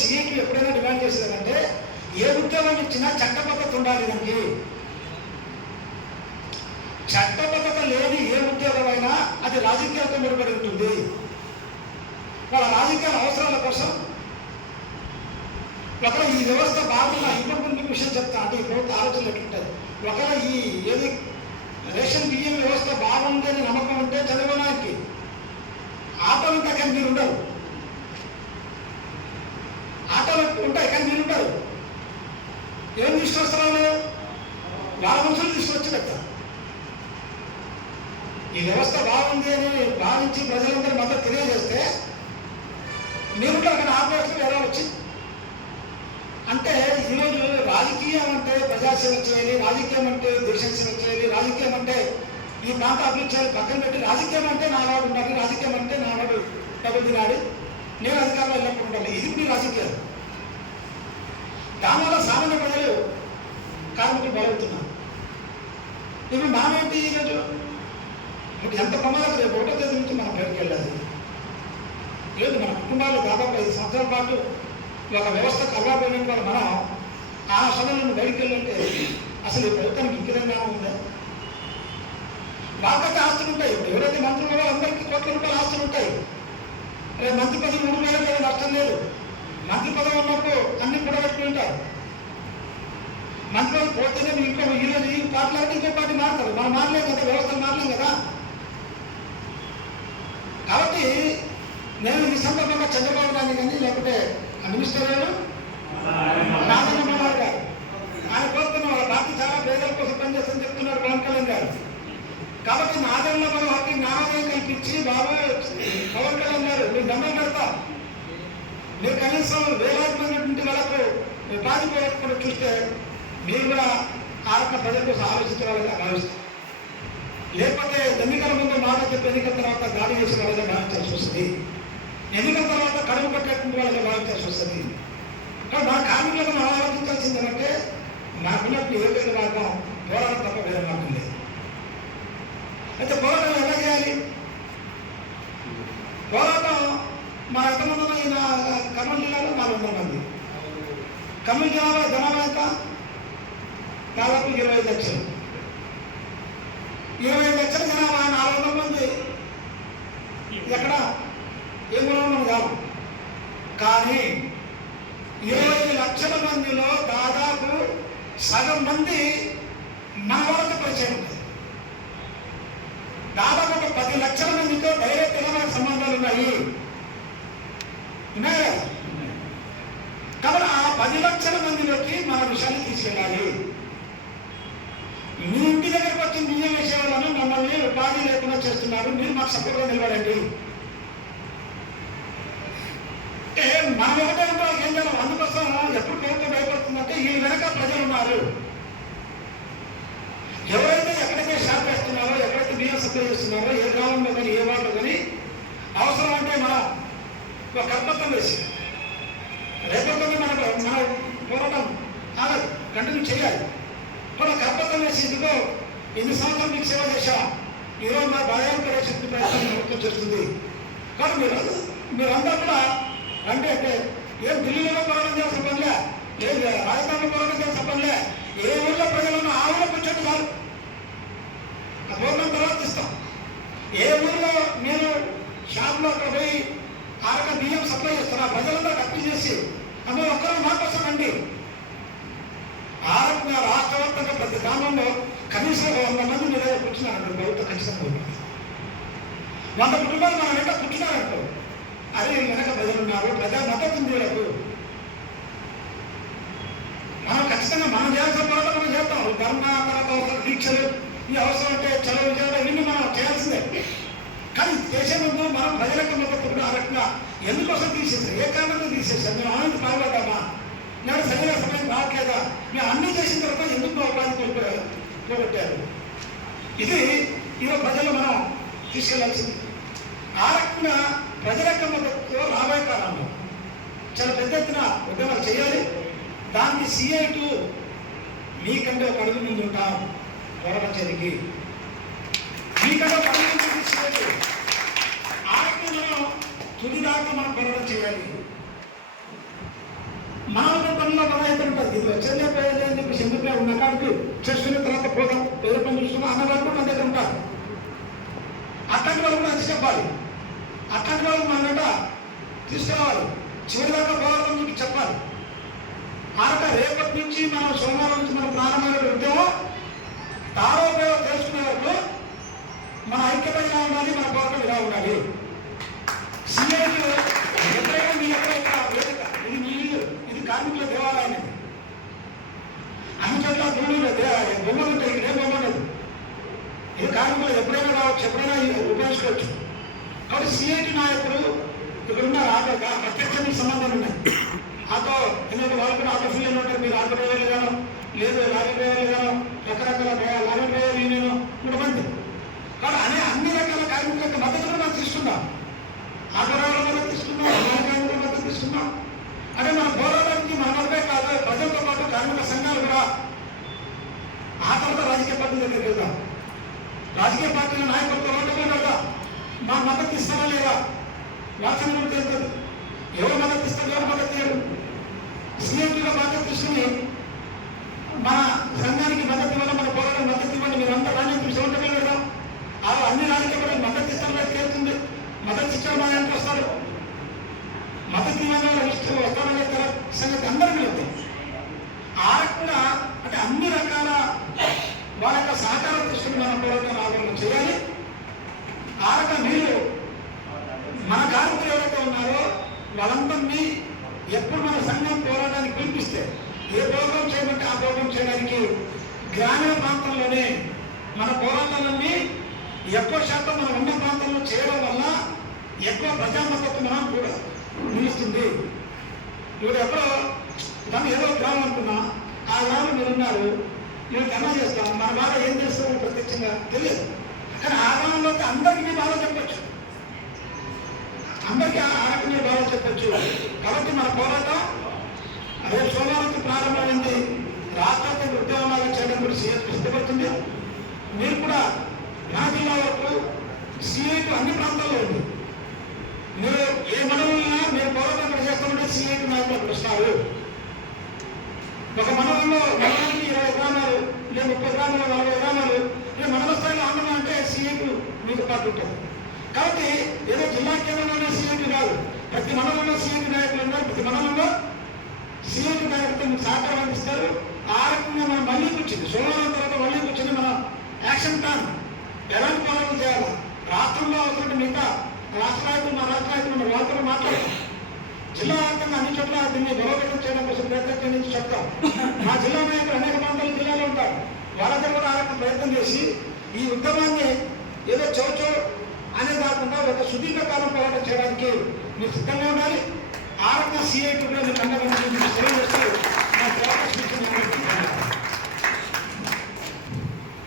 సీఎంకి ఎప్పుడైనా డిమాండ్ చేసేదంటే ఏ ఉద్యోగం ఇచ్చినా చట్టబద్ధత ఉండాలి. దానికి చట్టబద్ధత లేని ఏ ఉద్యోగం అయినా అది రాజకీయాలతో ముడిపడి ఉంటుంది. వాళ్ళ రాజకీయాల అవసరాల కోసం ఒకవేళ ఈ వ్యవస్థ బాగున్నా ఇంకొక విషయం చెప్తా అంటే ఈ ప్రభుత్వ ఆలోచనలు ఎట్లుంటుంది. ఒకవేళ ఈ ఏది రేషన్ బియ్యం వ్యవస్థ బాగుంది అని నమ్మకం ఉంటే చదవడానికి ఆటోలు ఉంటాయి కానీ మీరు ఉండరు, ఆటోలు ఉంటాయి కానీ మీరు ఉండరు. ఏం తీసుకొస్తున్నారు? వాళ్ళ మనుషులు తీసుకొచ్చి పెడతా. ఈ వ్యవస్థ బాగుంది అని భావించి ప్రజలందరూ మద్దతు తెలియజేస్తే మీరుంటారు కానీ ఆటోలు ఎలా వచ్చింది అంటే ఈరోజు రాజకీయం అంటే ప్రజాసేవ చేయాలి, రాజకీయం అంటే దేశం సేవ చేయాలి, రాజకీయం అంటే ఈ ప్రాంత అభివృద్ధి చేయాలి పక్కన పెట్టి రాజకీయం అంటే నావాడు ఉండాలి, రాజకీయం అంటే నావాడు డబ్బులు తినాలి, నేను అధికారంలో వెళ్ళినప్పుడు ఉండాలి. ఇది మీ రాజకీయం. దానివల్ల సామాన్య ప్రజలు కార్మికులు బలవుతున్నారు. ఇప్పుడు మనమేంటి ఈరోజు ఇప్పుడు ఎంత ప్రమాదం రేపు 1వ తేదీ నుంచి మనం బయటకు వెళ్ళాలి. లేదు మన కుటుంబాలు దాదాపు 5 సంవత్సరాల పాటు ఒక వ్యవస్థకు అలవాటు వాళ్ళు మనం ఆ సమయంలో బయటికి వెళ్ళంటే అసలు ఈ ప్రభుత్వానికి ఇంకిరంగా ఉందా? వాళ్ళకైతే ఆస్తులు ఉంటాయి. ఇప్పుడు ఎవరైతే మంత్రులు ఉన్నారో అందరికీ కోట్ల రూపాయల ఆస్తులు ఉంటాయి. రేపు మంత్రి పదవి 3 వేల నష్టం లేదు. మంత్రి పదవి ఉన్నప్పుడు అన్ని కూడా పెట్టి ఉంటారు. మంత్రి పదవి పోతేనే మీరు ఇంకో ఈరోజు ఈ పార్టీలు ఇంకో పార్టీ మారుతారు. మనం మారలేం కదా, వ్యవస్థలు మారలేం కదా. కాబట్టి నేను ఈ సందర్భంగా చంద్రబాబు నాయుడు కానీ లేకపోతే మినిస్టర్ గారు నారాయణ గారు ఆయన కోరుతున్న వాళ్ళ పార్టీ చాలా పేదల కోసం పనిచేస్తుందని చెప్తున్నారు పవన్ కళ్యాణ్ గారు. కాబట్టి నాదెంలో మనం వాటికి న్యాయం కల్పించి బాబు పవన్ కళ్యాణ్ గారు మీరు దండం పెడతాం, మీరు కనీసం వేలాది మంది నుండి వాళ్ళకు ఉపాధి పోగొట్టుకుని చూస్తే మీరు కూడా ఆరక ప్రజల కోసం ఆలోచించాలని భావిస్తారు. లేకపోతే ఎన్నికల ముందు మాట చెప్పి ఎన్నికల తర్వాత గాలి చేసే వాళ్ళగా భావించాల్సి వస్తుంది, ఎన్నికల తర్వాత కడుపు పట్టేటువంటి వాళ్ళగా భావించాల్సి వస్తుంది. కానీ మా కార్మికులకు మనం ఆలోచించాల్సింది ఏంటంటే నాకున్నప్పుడు ఏ వేరే మార్గం పోరాటం తప్ప వేరే మార్గం లేదు. అయితే పోరాటం ఎలా చేయాలి? పోరాటం మా ఎంతమంది అయిన కర్నూలు జిల్లాలో 400 మంది, కర్నూలు జిల్లాలో జనాభా ఎంత? దాదాపు 25 లక్షలు. 25 లక్షల జనాభా 400 మంది ఎక్కడ ఏ మూలంలో కాదు. కానీ 20 లక్షల మందిలో దాదాపు సగం మంది మన వాళ్ళతో పరిచయం ఉంటుంది. దాదాపు ఒక 10 లక్షల మందితో డైరెక్ట్గా సంబంధాలు ఉన్నాయి. ఉన్నాయా? కాబట్టి ఆ 10 లక్షల మందిలోకి మన విషయాన్ని తీసుకెళ్ళాలి. మీ ఇంటి దగ్గరకు వచ్చి బియ్యం వేసేవాళ్ళను మమ్మల్ని ఉపాధి లేకుండా చేస్తున్నారు, మీరు మాకు సపోర్ట్గా నిలబడండి అంటే మనం ఒకటే ఉంటాం. ఏం చేయాలి? అందుకోసం ఎప్పుడు ప్రభుత్వం భయపడుతుందంటే ఈ వెనక ప్రజలు ఉన్నారు. ఎవరైతే ఎక్కడైతే షాప్ వేస్తున్నారో, ఎక్కడైతే బియ్యం సప్లై చేస్తున్నారో, ఏ గ్రామంలో కానీ ఏ వార్డులో కానీ అవసరం అంటే మనం ఒక కర్తవ్యం వేసి రేపటి మన పోరాటం ఆగదు, కంటిన్యూ చేయాలి. మన కర్తవ్యం వేసి ఇదిగో 8 సంవత్సరాలు మీకు సేవ చేశాం, ఈరోజు మా భయాంకర శక్తి ప్రయత్నం ప్రభుత్వం చేస్తుంది. కాబట్టి మీరందరూ కూడా అంటే ఏం ఢిల్లీలో పోరాటం చేయాల్సిన పనిలే, లేదు రాజధానిలో పోరాటం చేయాల్సిన పనిలే, ఏ ఊళ్ళో ప్రజలను ఆ ఊళ్ళో కూర్చొని చాలు, ఆ గవర్నమెంట్ తర్వాత ఇస్తాం. ఏ ఊళ్ళో మీరు షాప్లో అక్కడ పోయి ఆరక బియ్యం సప్లై చేస్తున్నా ప్రజలందరూ అప్పీల్ చేసి అందులో ఒక్కరు మా కోసం అండి. రాష్ట్ర వ్యాప్తంగా ప్రతి గ్రామంలో కనీసం 100 మంది మీద కూర్చున్నారంట. ప్రభుత్వం ఖచ్చితంగా 100 కుటుంబాలు మన వెంట కూర్చున్నారంటూ అదే వెనక ప్రజలు ఉన్నారు, ప్రజా మద్దతు ఉంది వీళ్ళకు. మనం ఖచ్చితంగా మనం చేయాల్సిన పోరాటం మనం చేస్తాం. ధర్మ తర్వాత అవసరం దీక్షలు, ఈ అవసరం అంటే చదువు చేయడం ఇవన్నీ మనం చేయాల్సిందే. కానీ చేసే ముందు మనం ప్రజలకు మద్దతు కూడా ఆ రకంగా ఎందుకోసం తీసేసారు, ఏ కారణంగా తీసేసారు, మేము ఆనంద పాల్గొంటామా, నేను సరైన సమయం రావట్లేదా, మేము అన్నీ చేసిన తర్వాత ఎందుకు మా ఉపాధి పోగొట్టారు. ఇది ఈరోజు ప్రజలు మనం తీసుకెళ్లాల్సింది. ఆ రకంగా ప్రజల యొక్క మద్దతుతో రాబోయే కాలంలో చాలా పెద్ద ఎత్తున ఉద్యమాలు చేయాలి. దానికి CI2 మీకంటే ఒక అడుగు ముందు ఉంటాం పోరాటం చేయడానికి, మీకంటే ఒక అడుగు ముందు తీసుకోవాలి. ఆ రకంగా మనం తుది దాకా మనం పోరాటం చేయాలి. మామూలు పనిలో మన అయితే ఉంటుంది. ఇది వచ్చేదే పోయేది అని చెప్పి సింగిల్గా ఉన్న కాడికి చేసుకున్న తర్వాత పోదాం వేరే పని చూసుకున్నాం అన్న వాళ్ళు మన దగ్గర ఉంటారు. అట్లాంటి వాళ్ళు కూడా అది చెప్పాలి. అట్లాంటి వాళ్ళు మన తీసుకురావాలి. చివరి దాకా పోవాలని చెప్పి చెప్పాలి. ఆనక రేపటి నుంచి మనం సోమవారం నుంచి మనం ప్రారంభమైన ఉద్యమం తారోపేవ తెలుసుకునే వాళ్ళు మన ఐక్యత ఇలా ఉండాలి, మన పోరాటం ఇలా ఉండాలి. సిఐలు ఎప్పుడైనా మీ ఎక్కడైనా వేదిక ఇది మీ ఇల్లు, ఇది కార్మికుల దేవాలయం. అన్ని చోట్ల గుళ్ళు బొమ్మలు ఉంటాయి, ఇక్కడ ఏం బొమ్మ ఉండదు. ఇది కార్మికులు ఎప్పుడైనా రావచ్చు, ఎప్పుడైనా ఉపయోగించుకోవచ్చు. కాబట్టి సిఐటి నాయకులు ఇక్కడ ఉన్నారు. ఆటో ప్రత్యక్ష మీకు సంబంధాలు ఉన్నాయి. ఆటో ఎందుకంటే వాళ్ళు కూడా ఆటో ఫీల్డ్ ఉంటారు. మీరు ఆటో డ్రైవర్లు గాను లేదు లారీ డ్రైవర్లు గాను రకరకాల లారీ డ్రైవర్ యూనియన్ ఉండమంది. కాబట్టి అన్ని రకాల కార్మికులకు మద్దతు మనం తీసుకున్నాం. ఆటో డ్రైవర్ల మద్దతు తీసుకున్నాం, కార్మికుల మద్దతు తీసుకున్నాం. అంటే మన పోరాటానికి మన వరకే కాదు, ప్రజలతో పాటు కార్మిక సంఘాలు కూడా ఆ తర్వాత రాజకీయ పార్టీ దగ్గరికి వెళ్దాం. రాజకీయ పార్టీల నాయకులతో వెళ్తా మా మద్దతు ఇస్తారా లేదా వాసన కూడా తెలుస్తుంది. ఎవరు మద్దతు ఇస్తారు, ఎవరు మద్దతు ఇయ్యరు. సీఎంగా మద్దతు తీసుకుని మన సంఘానికి మద్దతు ఇవ్వాలి, మన పోరాటం మద్దతు ఇవ్వండి, మీరు అందరూ రాజకీయ చూడటమే కదా. అన్ని రాజకీయ పార్టీలు మద్దతు ఇస్తారో తేలుతుంది. మద్దతు ఇచ్చారు మా ఎంత వస్తారు, మద్దతు ఇవ్వడం ఇష్టం వస్తారనే సంగతి అందరికీ లేదు. ఆ రకంగా అంటే అన్ని రకాల వాళ్ళ యొక్క సహకారం తీసుకుని మన పోరాటం ఆందోళన చేయాలి. ఆ రకంగా మీరు మన కార్మికులు ఎవరైతే ఉన్నారో వాళ్ళందరినీ ఎప్పుడు మన సంఘం పోరాటానికి పిలిపిస్తే ఏ ప్రోగ్రాం చేయమంటే ఆ ప్రోగ్రాం చేయడానికి గ్రామీణ ప్రాంతంలోనే మన పోరాటాలన్నీ ఎక్కువ శాతం మనం ఉన్న ప్రాంతంలో చేయడం వల్ల ఎక్కువ ప్రజామద్దతు మనం కూడా నిలుస్తుంది. ఇప్పుడు ఎప్పుడో దాన్ని ఏదో గ్రామం అనుకున్నా ఆ గ్రామం మీరు ఉన్నారు, మీరు ఎలా చేస్తాం, మన బాధ ఏం చేస్తామో ప్రత్యక్షంగా తెలియదు. కానీ ఆ గ్రామంలోకి అందరికీ బాధ చెప్పచ్చు, అందరికీ ఆ రకంగా బాధ చెప్పచ్చు. కాబట్టి మన పోరాటం రేపు సోమవారం ప్రారంభమైంది. రాష్ట్ర ఉద్యమాలు చేయడం కూడా సీఎస్ సిద్ధపడుతుంది. మీరు కూడా నా జిల్లా వరకు సిఐటి అన్ని ప్రాంతాల్లో ఉంది. మీరు ఏ మనవులైనా మీరు పోరాటం చేస్తామంటే సిఐటి నాయకులు వస్తారు. ఒక మనవల్లో మనవానికి 20 గ్రామాలు లేదా 30 గ్రామాలు 40 గ్రామాలు లేదా మనవ స్థాయిలో ఆందోళన అంటే సిఐటి మీతో పాటు ఉంటుంది. కాబట్టి ఏదో జిల్లా కేంద్రంలోనే సిఐటి కాదు, ప్రతి మనవల్లో సిఐటి నాయకులు ఉన్నారు. ప్రతి మనవల్లో సిఐటి నాయకులతో మీకు సహకారం అందిస్తారు. ఆ రకంగా మనం మళ్ళీ కూర్చుంది సోమవారం తర్వాత మళ్ళీ కూర్చొని మనం యాక్షన్ ప్లాన్ ఎలాంటి పోరాటం చేయాలి, రాష్ట్రంలో అవసరం మిగతా రాష్ట్ర నాయకులు మా రాష్ట్ర నాయకులు మన వాళ్ళతో మాట్లాడతాం. జిల్లా వ్యాప్తంగా అన్ని చోట్ల దీన్ని బలోపేతం చేయడం కోసం ప్రయత్నం నుంచి చెప్తాం. మా జిల్లా నాయకులు అనేక ప్రాంతాల జిల్లాలో ఉంటారు. వాళ్ళతో కూడా ఆ రకం ప్రయత్నం చేసి ఈ ఉద్యమాన్ని ఏదో చౌచో అనే కాకుండా ఒక సుదీర్ఘ కాలం పోరాటం చేయడానికి మీరు సిద్ధంగా ఉండాలి. ఆ రకంగా సిఐటి కూడా మీరు అండగా